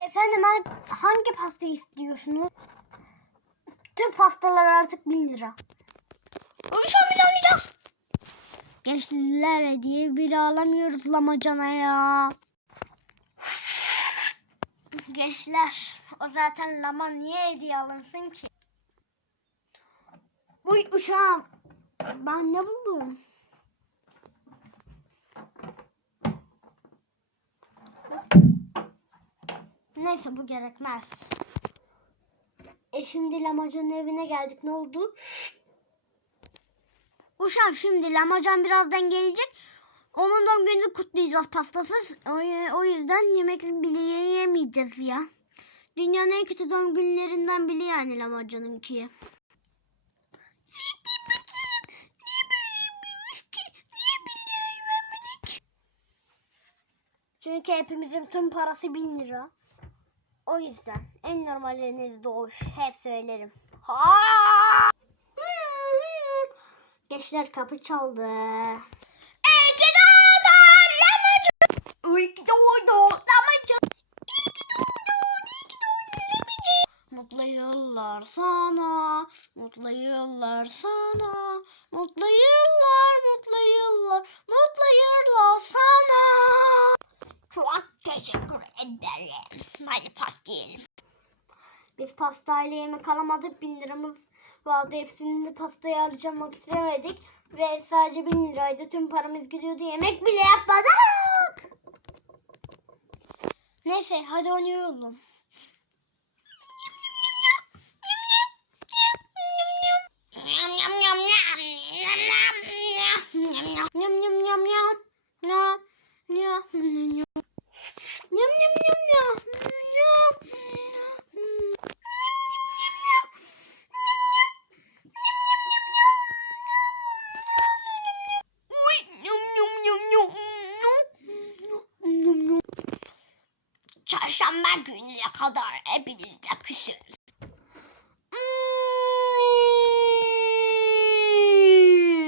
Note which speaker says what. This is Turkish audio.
Speaker 1: Efendim ha- hangi pasta istiyorsunuz? Tüm pastalar artık 1000 lira.
Speaker 2: Uyuşan biz almayacağız. Gençler hediye bile alamıyoruz lamacana ya.
Speaker 1: Gençler o zaten lama niye hediye alınsın ki? Bu uşağım ben ne buldum? Neyse bu gerekmez. E şimdi Lamacan'ın evine geldik ne oldu?
Speaker 2: Uşağım şimdi lamacan birazdan gelecek. Onun doğum gününü kutlayacağız pastasız. O, yüzden yemek bile yiyemeyeceğiz ya. Dünyanın en kötü doğum günlerinden biri yani lamacanınki.
Speaker 1: Çünkü hepimizin tüm parası 1000 lira. O yüzden en normaliniz doğuş. Hep söylerim. Ha! Gençler kapı çaldı.
Speaker 2: Mutlu yıllar sana, mutlu yıllar sana, mutlu yıllar, mutlu yıllar sana.
Speaker 1: Çok Hadi pasta yiyelim. Biz pastayla yemek alamadık. 1000 liramız vardı. Hepsini de pastaya harcamak istemedik. Ve sadece 1000 liraydı. Tüm paramız gidiyordu. Yemek bile yapmadık.
Speaker 2: Neyse hadi oynayalım. Nyam nyam nyam nyam. Nyam nyam
Speaker 1: Çarşamba gününe kadar hepinizle küsüm.